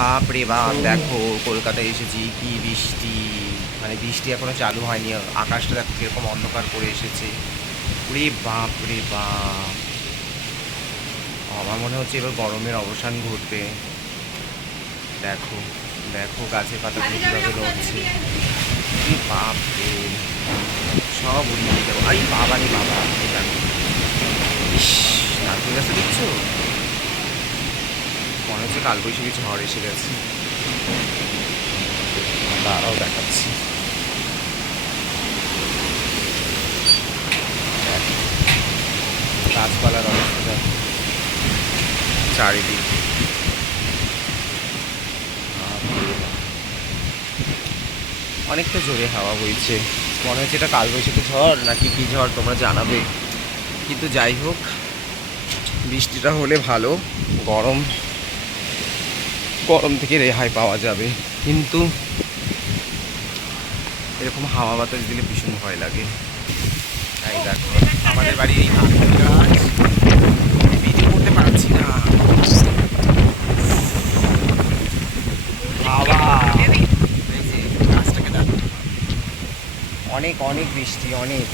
বাপরে বাপ, দেখো কলকাতায় এসেছি, কি বৃষ্টি! মানে বৃষ্টি এখনো চালু হয়নি, আকাশটা দেখো কিরকম অন্ধকার করে এসেছে। ওরে বাপ রে বাপ, আমার মনে হচ্ছে এবার গরমের অবসান ঘটবে। দেখো দেখো গাছের পাতাগুলো কীভাবে নড়ছে। কি বাপ রে, সব উড়িয়ে দিয়ে যাবো। আরে বাবা রে বাবা, এটা ইস, নারকেল গাছে দেখছো, মনে হচ্ছে কালবৈশাখী ঝড় এসে গেছে। দাঁড়াও দেখাচ্ছি। গাছপালার অবস্থা চারিদিক, অনেকটা জোরে হাওয়া বইছে। মনে হচ্ছে এটা কালবৈশাখী ঝড় নাকি কী ঝড়, তোমরা জানাবে। কিন্তু যাই হোক, বৃষ্টিটা হলে ভালো, গরম গরম থেকে রেহাই পাওয়া যাবে। কিন্তু এরকম হাওয়া বাতাস দিলে ভীষণ ভয় লাগে। এই দেখো আমাদের বাড়ির এই নারকেল গাছ, ভিডিও করতে পারছি না বাবা। এই যে গাছটাকে দেখো, অনেক অনেক বৃষ্টি, অনেক।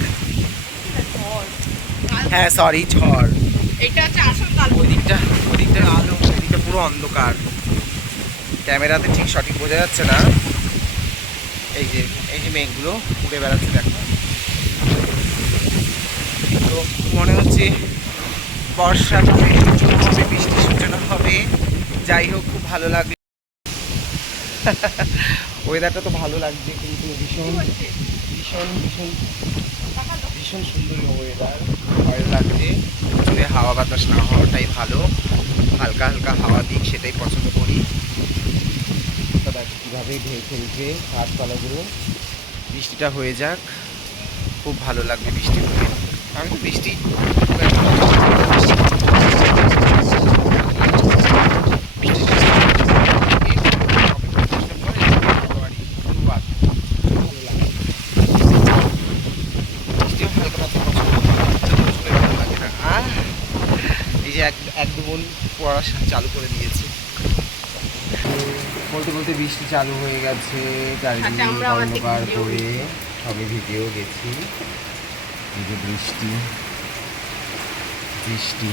হ্যাঁ সরি, ঝড়। এটা হচ্ছে আসল কাল। ওদিকটা আলো, ওদিকটা পুরো অন্ধকার, ক্যামেরাতে ঠিক সঠিক বোঝা যাচ্ছে না। এই যে মেঘগুলো উড়ে বেড়াচ্ছে দেখো। তো মনে হচ্ছে বর্ষাকালে শুরু হবে, বৃষ্টির সূচনা হবে। যাই হোক, খুব ভালো লাগবে, ওয়েদারটা তো ভালো লাগছে, কিন্তু ভীষণ ভীষণ ভীষণ ভীষণ সুন্দর ওয়েদার, ভালো লাগছে। জোরে হাওয়া বাতাস না হওয়াটাই ভালো, হালকা হালকা হাওয়া দিক, সেটাই পছন্দ করি। দেখ কীভাবে ঢেউ খেলছে গাছপালাগুলো। বৃষ্টিটা হয়ে যাক, খুব ভালো লাগবে বৃষ্টি হলে। আমি তো বৃষ্টি এই যে এক দু বোন পড়া চালু করে দিয়েছে। বলতে বলতে বৃষ্টি চালু হয়ে গেছে, চারিদিকে অন্ধকার করে সবে ভিডিও গেছি। এই যে বৃষ্টি বৃষ্টি